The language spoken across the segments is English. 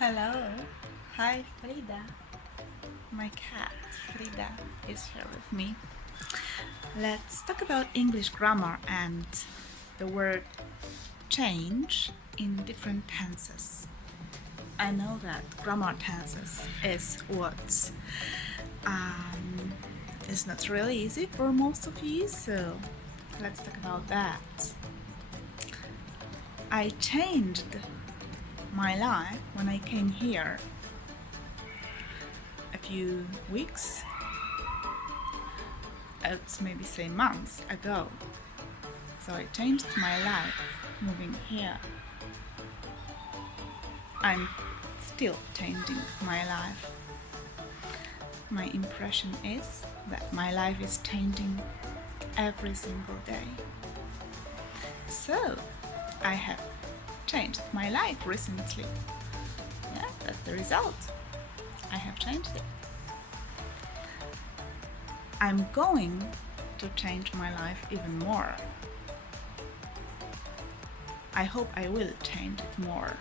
Hello. Hi, Frida. My cat, Frida, is here with me. Let's talk about English grammar and the word change in different tenses. I know that grammar tenses is what is not really easy for most of you, so let's talk about that. I changed my life when I came here a few weeks, let's maybe say months ago. So I changed my life moving here. I'm still changing my life. My impression is that my life is changing every single day. So I have changed my life recently. Yeah, that's the result. I have changed it. I'm going to change my life even more. I hope I will change it more.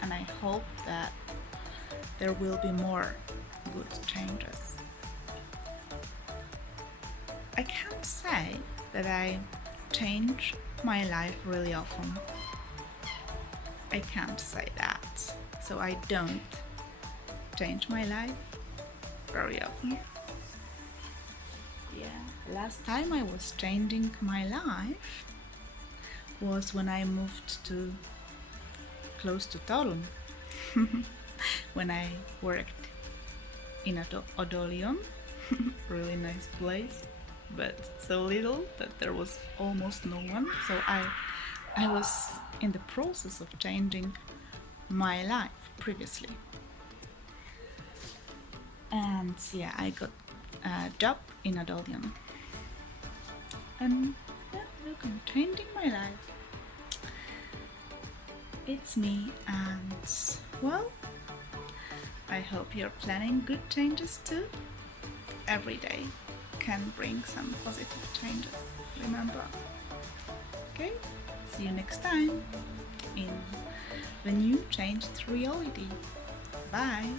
And I hope that there will be more good changes. I can't say that I change my life really often. I can't say that. So I don't change my life very often. Yeah, last time I was changing my life was when I moved to close to Torun. When I worked in Odolion, really nice place, but so little that there was almost no one. So I was in the process of changing my life previously. And yeah, I got a job in Adolion. And yeah, look, I'm changing my life. It's me, and well, I hope you're planning good changes too. Every day can bring some positive changes, remember. Okay, see you next time in the new changed reality. Bye.